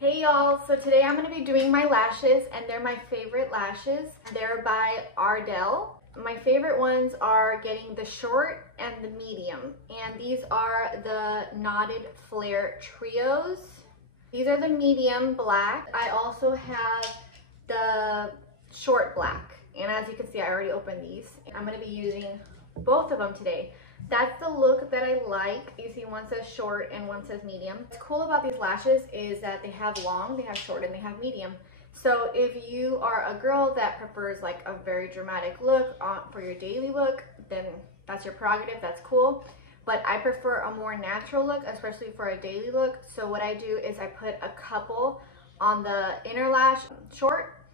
Hey y'all, so today I'm going to be doing my lashes, and they're my favorite lashes. They're by Ardell. My favorite ones are getting the short and the medium, and these are the knotted FLAIR trios. These are the medium black. I also have the short black, and as you can see I already opened these. I'm going to be using both of them today. That's the look that I like. You see one says short and one says medium. What's cool about these lashes is that they have long, they have short, and they have medium. So if you are a girl that prefers like a very dramatic look for your daily look, then that's your prerogative, that's cool. But I prefer a more natural look, especially for a daily look. So what I do is I put a couple on the inner lash short,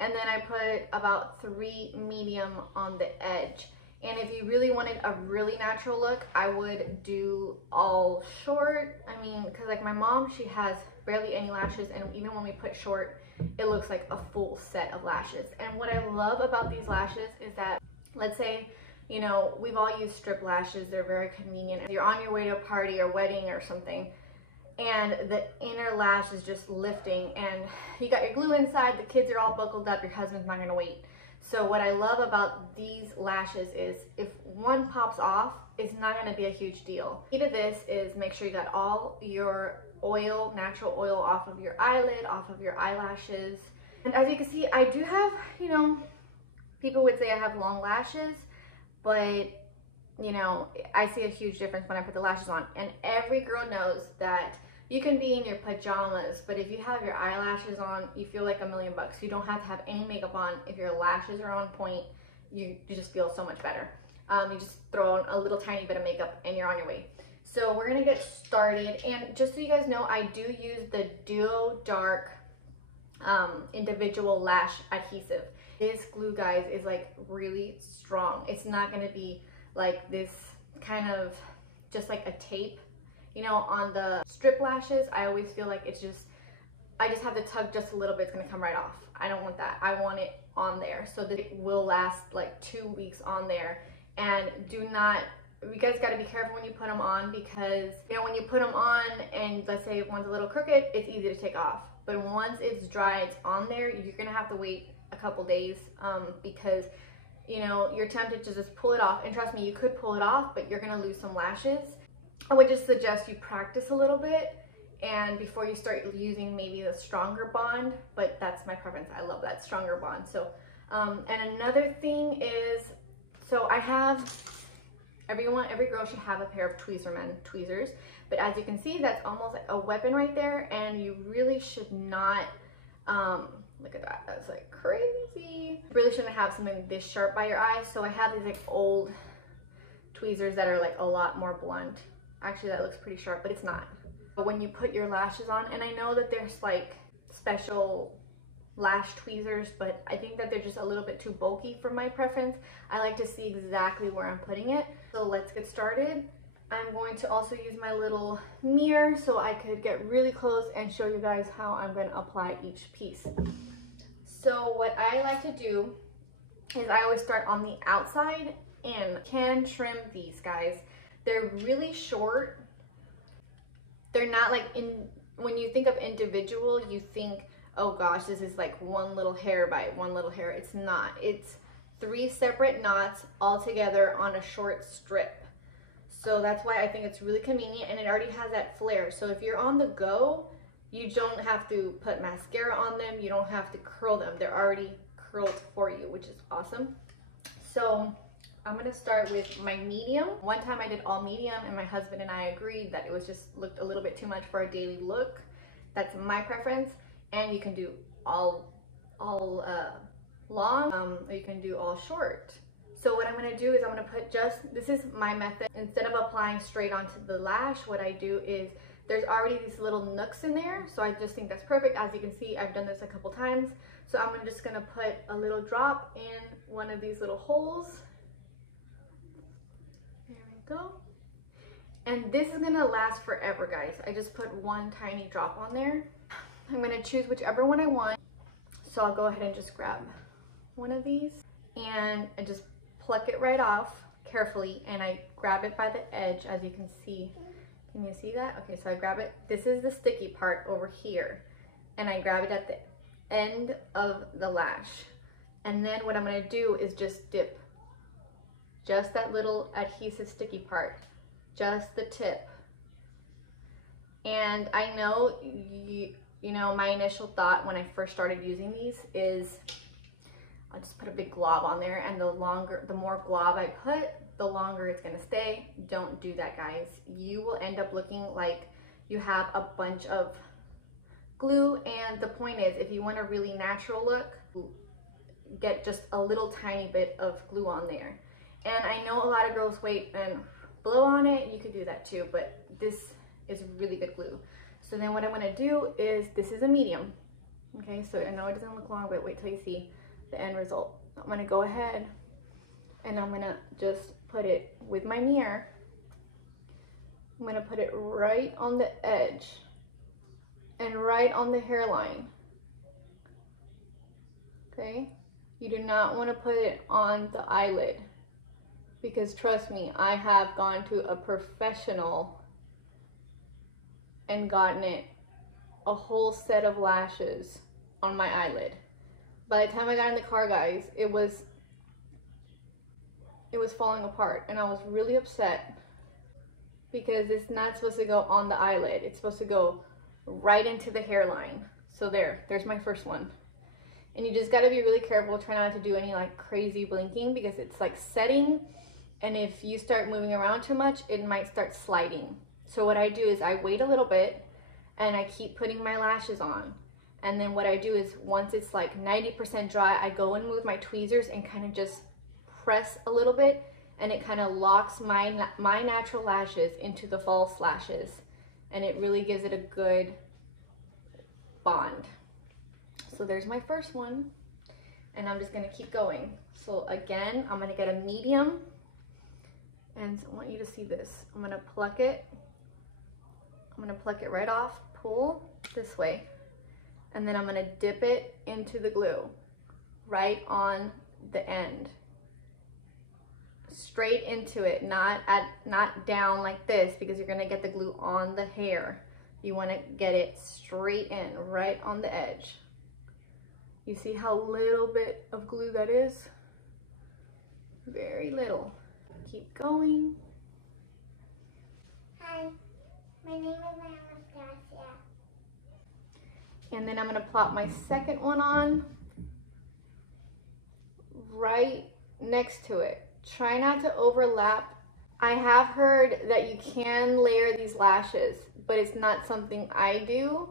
and then I put about 3 medium on the edge. And if you really wanted a really natural look, I would do all short. I mean, because like my mom, she has barely any lashes, and even when we put short, it looks like a full set of lashes. And what I love about these lashes is that, let's say, you know, we've all used strip lashes. They're very convenient. You're on your way to a party or wedding or something, and the inner lash is just lifting, and you got your glue inside, the kids are all buckled up, your husband's not gonna wait. So what I love about these lashes is if one pops off, it's not going to be a huge deal. The key to this is make sure you got all your oil, natural oil off of your eyelid, off of your eyelashes. And as you can see, I do have, you know, people would say I have long lashes, but you know, I see a huge difference when I put the lashes on. And every girl knows that you can be in your pajamas, but if you have your eyelashes on, you feel like $1,000,000. You don't have to have any makeup on. If your lashes are on point, you just feel so much better. You just throw on a little tiny bit of makeup and you're on your way. So we're gonna get started. And just so you guys know, I do use the Duo Dark individual lash adhesive. This glue, guys, is like really strong. It's not gonna be like this kind of just like a tape. You know, on the strip lashes, I always feel like it's just, I just have to tug just a little bit, it's gonna come right off. I don't want that. I want it on there so that it will last like 2 weeks on there. And do not, you guys gotta be careful when you put them on, because, you know, when you put them on and let's say one's a little crooked, it's easy to take off. But once it's dry, it's on there, you're gonna have to wait a couple days because, you know, you're tempted to just pull it off. And trust me, you could pull it off, but you're gonna lose some lashes. I would just suggest you practice a little bit and before you start using maybe the stronger bond, but that's my preference. I love that stronger bond. So, and another thing is, so I have, every girl should have a pair of TWEEZERMAN tweezers, but as you can see, that's almost like a weapon right there, and you really should not, look at that, that's like crazy. You really shouldn't have something this sharp by your eye. So I have these like old tweezers that are like a lot more blunt. Actually, that looks pretty sharp, but it's not. But when you put your lashes on, and I know that there's like special lash tweezers, but I think that they're just a little bit too bulky for my preference. I like to see exactly where I'm putting it. So let's get started. I'm going to also use my little mirror so I could get really close and show you guys how I'm going to apply each piece. So what I like to do is I always start on the outside and can trim these, guys. They're really short. They're not like, when you think of individual, you think, oh gosh, this is like one little hair by one little hair. It's not. It's 3 separate knots all together on a short strip. So that's why I think it's really convenient, and it already has that flare. So if you're on the go, you don't have to put mascara on them. You don't have to curl them. They're already curled for you, which is awesome. So I'm gonna start with my medium. One time I did all medium, and my husband and I agreed that it was just looked a little bit too much for a daily look. That's my preference. And you can do all long, or you can do all short. So what I'm gonna do is I'm gonna put this is my method. Instead of applying straight onto the lash, what I do is there's already these little nooks in there. So I just think that's perfect. As you can see, I've done this a couple times. So I'm just gonna put a little drop in one of these little holes. There we go. And this is gonna last forever, guys. I just put one tiny drop on there. I'm gonna choose whichever one I want. So I'll go ahead and just grab one of these and I just pluck it right off carefully, and I grab it by the edge, as you can see. Can you see that? Okay, so I grab it. This is the sticky part over here. and I grab it at the end of the lash. And then what I'm gonna do is just dip just that little adhesive sticky part, just the tip. And I know, you know, my initial thought when I first started using these is I'll just put a big glob on there, and the more glob I put, the longer it's gonna stay. Don't do that, guys. You will end up looking like you have a bunch of glue, and the point is, if you want a really natural look, get just a little tiny bit of glue on there. And I know a lot of girls wait and blow on it. You could do that too, but this is really good glue. So then what I'm gonna do is, this is a medium. Okay, so I know it doesn't look long, but wait till you see the end result. I'm gonna go ahead and I'm gonna just put it with my mirror. I'm gonna put it right on the edge and right on the hairline. Okay, you do not want to put it on the eyelid, because trust me, I have gone to a professional and gotten it a whole set of lashes on my eyelid. By the time I got in the car, guys, it was falling apart, and I was really upset because it's not supposed to go on the eyelid. It's supposed to go right into the hairline. So there's my first one. And you just gotta be really careful, try not to do any like crazy blinking, because it's like setting, and if you start moving around too much, it might start sliding. So what I do is I wait a little bit and I keep putting my lashes on. And then what I do is, once it's like 90% dry, I go in with my tweezers and kind of just press a little bit, and it kind of locks my natural lashes into the false lashes, and it really gives it a good bond. So there's my first one, and I'm just gonna keep going. So again, I'm gonna get a medium, and I want you to see this. I'm gonna pluck it. I'm gonna pluck it right off, pull this way, and then I'm gonna dip it into the glue right on the end. Straight into it, not down like this, because you're gonna get the glue on the hair. You wanna get it straight in, right on the edge. You see how little bit of glue that is? Very little. Keep going. Hi, my name is Anastasia. And then I'm gonna plop my second one on right next to it. Try not to overlap. I have heard that you can layer these lashes, but it's not something I do.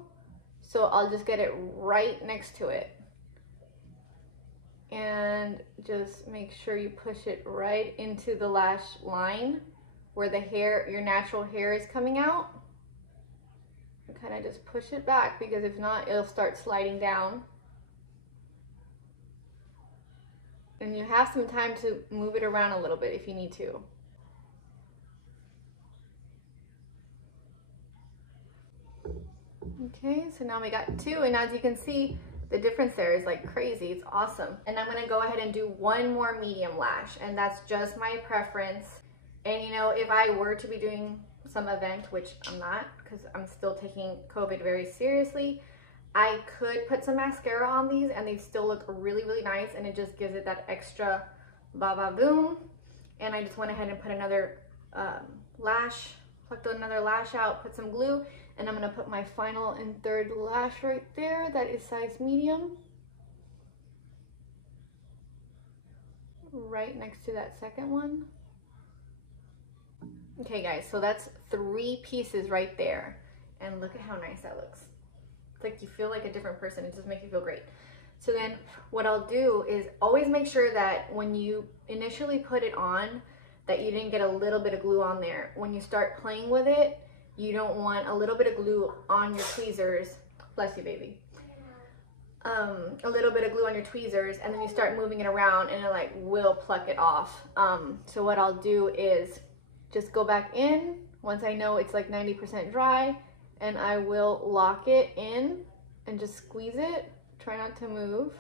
So I'll just get it right next to it. And just make sure you push it right into the lash line where the hair, your natural hair, is coming out. And kind of just push it back, because if not, it'll start sliding down. And you have some time to move it around a little bit if you need to. Okay, so now we got two, and as you can see, the difference there is like crazy. It's awesome. And I'm gonna go ahead and do one more medium lash, and that's just my preference. And you know, if I were to be doing some event, which I'm not, because I'm still taking COVID very seriously, I could put some mascara on these and they still look really, really nice, and it just gives it that extra ba-ba-boom. And I just went ahead and put another lash, plucked another lash out, put some glue, and I'm gonna put my final and third lash right there. That is size medium. Right next to that second one. Okay guys, so that's 3 pieces right there. And look at how nice that looks. It's like you feel like a different person. It just makes you feel great. So then what I'll do is always make sure that when you initially put it on, that you didn't get a little bit of glue on there. When you start playing with it, you don't want a little bit of glue on your tweezers. Bless you, baby. A little bit of glue on your tweezers, and then you start moving it around and it like will pluck it off. So what I'll do is just go back in once I know it's like 90% dry, and I will lock it in and just squeeze it. Try not to move.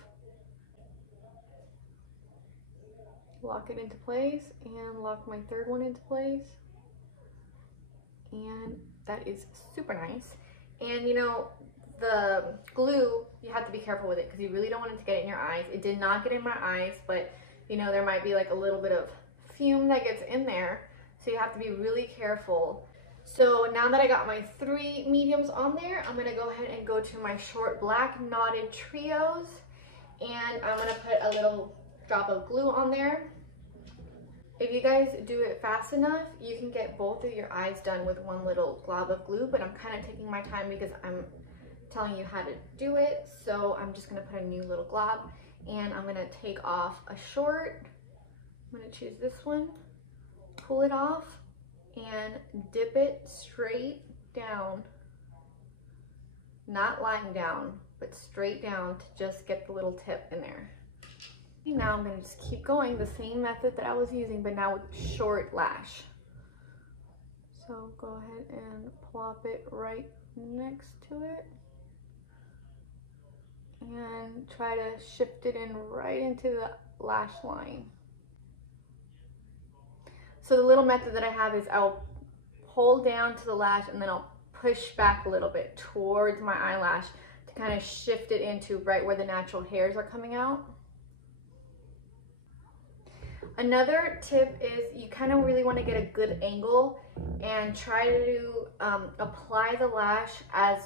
Lock it into place and lock my third one into place. And that is super nice. And you know, the glue, you have to be careful with it because you really don't want it to get in your eyes. It did not get in my eyes, but you know, there might be like a little bit of fume that gets in there. So you have to be really careful. So now that I got my 3 mediums on there, I'm gonna go ahead and go to my short black knotted trios, and I'm gonna put a little drop of glue on there. If you guys do it fast enough, you can get both of your eyes done with one little glob of glue, but I'm kind of taking my time because I'm telling you how to do it. So I'm just gonna put a new little glob, and I'm gonna take off a short. I'm gonna choose this one, pull it off, and dip it straight down. Not lying down, but straight down to just get the little tip in there. Now I'm gonna just keep going the same method that I was using, but now with short lash. So go ahead and plop it right next to it. And try to shift it in right into the lash line. So the little method that I have is I'll hold down to the lash and then I'll push back a little bit towards my eyelash to kind of shift it into right where the natural hairs are coming out. Another tip is you kind of really want to get a good angle and try to apply the lash as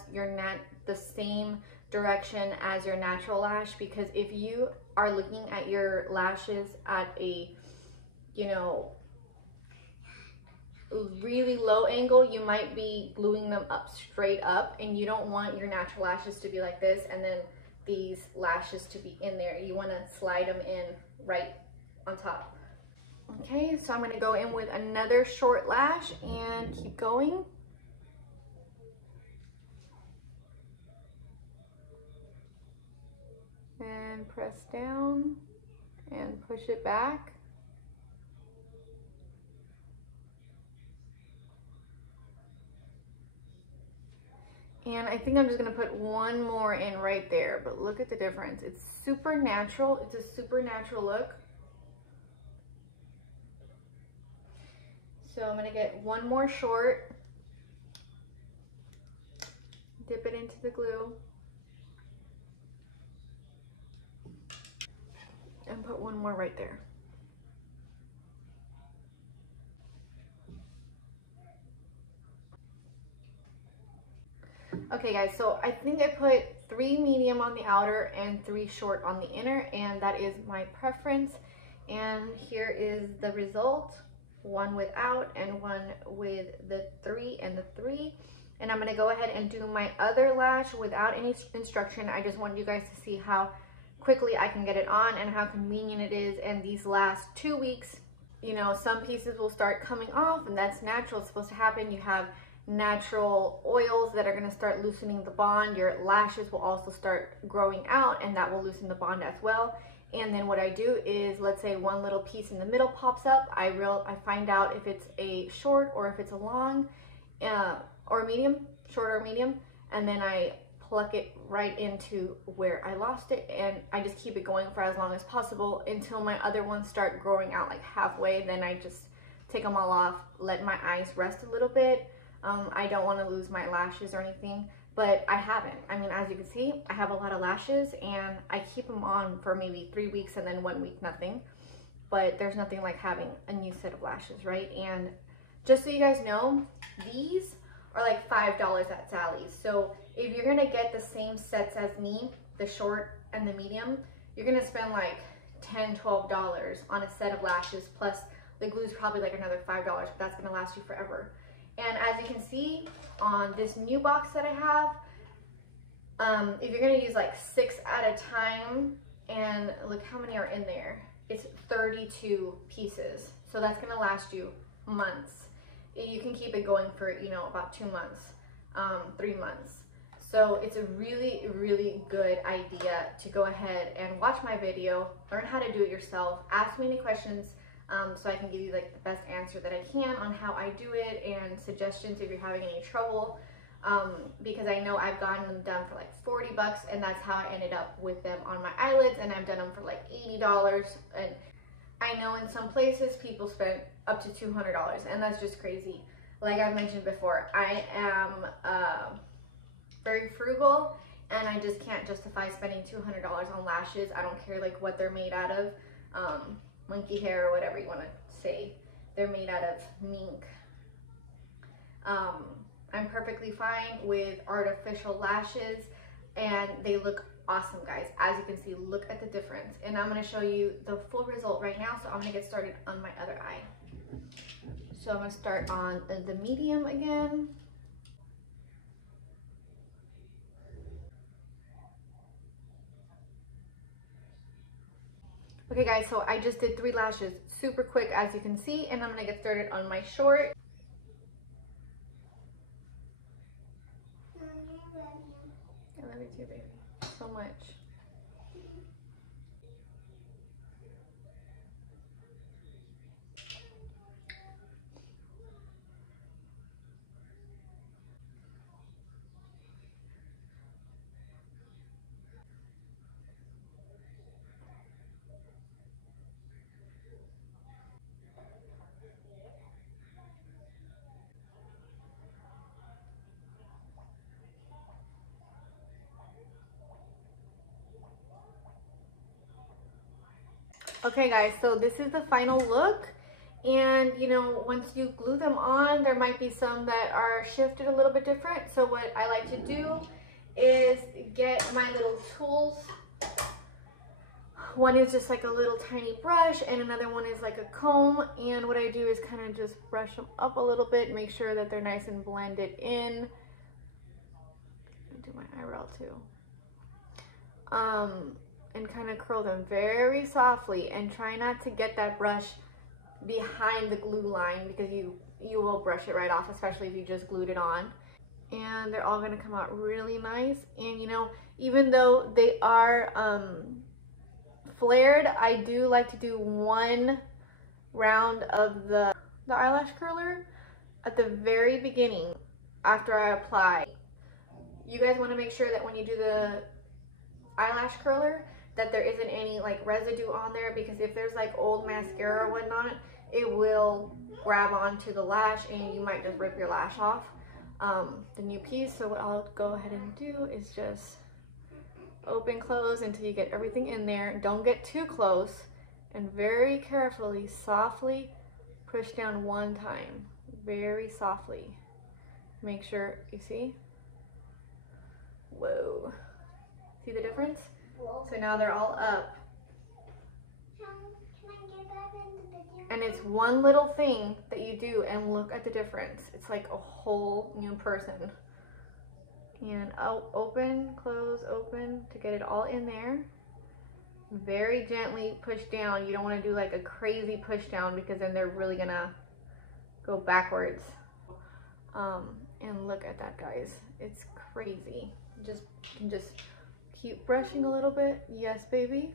the same direction as your natural lash, because if you are looking at your lashes at a, you know, really low angle, you might be gluing them up straight up, and you don't want your natural lashes to be like this and then these lashes to be in there. You want to slide them in right on top. Okay, so I'm going to go in with another short lash and keep going. And press down and push it back. And I think I'm just gonna put one more in right there, but look at the difference. It's super natural. It's a super natural look. So I'm gonna get one more short, dip it into the glue, and put one more right there. Okay guys, so I think I put 3 medium on the outer and 3 short on the inner, and that is my preference. And here is the result, one without and one with the 3 and the 3. And I'm gonna go ahead and do my other lash without any instruction. I just wanted you guys to see how quickly I can get it on and how convenient it is. And these last 2 weeks, you know, some pieces will start coming off, and that's natural. It's supposed to happen. You have natural oils that are going to start loosening the bond. Your lashes will also start growing out, and that will loosen the bond as well. And then what I do is, let's say one little piece in the middle pops up, I find out if it's a short or if it's a long or medium, short or medium, and then I pluck it right into where I lost it, and I just keep it going for as long as possible until my other ones start growing out like halfway. Then I just take them all off, let my eyes rest a little bit. I don't want to lose my lashes or anything, but I haven't. I mean, as you can see, I have a lot of lashes, and I keep them on for maybe 3 weeks and then 1 week nothing. But there's nothing like having a new set of lashes, right? And just so you guys know, these are like $5 at Sally's. So if you're gonna get the same sets as me, the short and the medium, you're gonna spend like $10, $12 on a set of lashes, plus the glue is probably like another $5, but that's gonna last you forever. And as you can see on this new box that I have, if you're gonna use like 6 at a time, and look how many are in there, it's 32 pieces. So that's gonna last you months. You can keep it going for, you know, about 2 months, 3 months. So it's a really, really good idea to go ahead and watch my video, learn how to do it yourself, ask me any questions, so I can give you like the best answer that I can on how I do it, and suggestions if you're having any trouble, because I know I've gotten them done for like 40 bucks, and that's how I ended up with them on my eyelids, and I've done them for like $80, and I know in some places people spend up to $200, and that's just crazy. Like I've mentioned before, I am very frugal, and I just can't justify spending $200 on lashes. I don't care like what they're made out of, monkey hair or whatever you want to say. They're made out of mink. I'm perfectly fine with artificial lashes, and they look awesome, guys. As you can see, look at the difference. And I'm going to show you the full result right now, so I'm going to get started on my other eye. So I'm going to start on the medium again. Okay guys, so I just did 3 lashes super quick, as you can see, and I'm going to get started on my short. I love you too, baby, so much. Okay guys, so this is the final look, and you know, once you glue them on, there might be some that are shifted a little bit different. So what I like to do is get my little tools. One is just like a little tiny brush, and another one is like a comb, and what I do is kind of just brush them up a little bit, make sure that they're nice and blended in. Do my eyebrow too. And kind of curl them very softly, and try not to get that brush behind the glue line, because you will brush it right off, especially if you just glued it on. And they're all going to come out really nice. And you know, even though they are flared, I do like to do 1 round of the eyelash curler at the very beginning after I apply. You guys want to make sure that when you do the eyelash curler that there isn't any like residue on there, because if there's like old mascara or whatnot, it will grab onto the lash and you might just rip your lash off, the new piece. So what I'll go ahead and do is just open, close until you get everything in there. Don't get too close, and very carefully, softly push down 1 time, very softly. Make sure you see. Whoa, see the difference? So now they're all up. And it's one little thing that you do, and look at the difference. It's like a whole new person. And I'll open, close, open to get it all in there. Very gently push down. You don't want to do like a crazy push down, because then they're really gonna go backwards. And look at that, guys. It's crazy. You can just keep brushing a little bit. Yes, baby.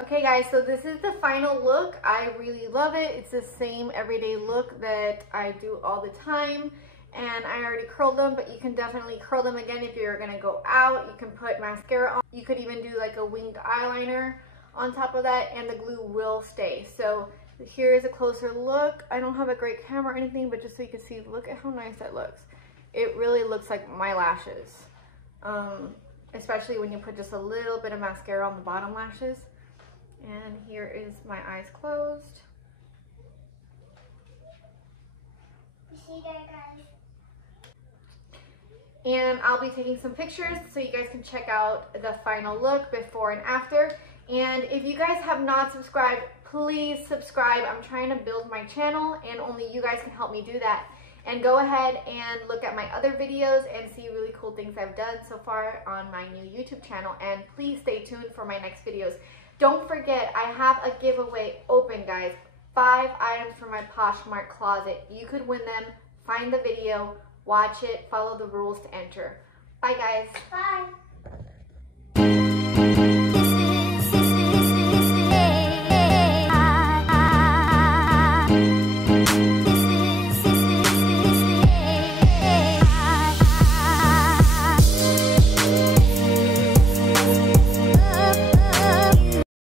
Okay guys, so this is the final look. I really love it. It's the same everyday look that I do all the time, and I already curled them, but you can definitely curl them again if you're gonna go out. You can put mascara on. You could even do like a winged eyeliner on top of that, and the glue will stay. So here is a closer look. I don't have a great camera or anything, but just so you can see, look at how nice that looks. It really looks like my lashes, especially when you put just a little bit of mascara on the bottom lashes. And here is my eyes closed. You see that, guys? And I'll be taking some pictures so you guys can check out the final look before and after. And if you guys have not subscribed, please subscribe. I'm trying to build my channel, and only you guys can help me do that. And go ahead and look at my other videos and see really cool things I've done so far on my new YouTube channel. And please stay tuned for my next videos. Don't forget, I have a giveaway open, guys. 5 items from my Poshmark closet. You could win them. Find the video, watch it, follow the rules to enter. Bye, guys. Bye.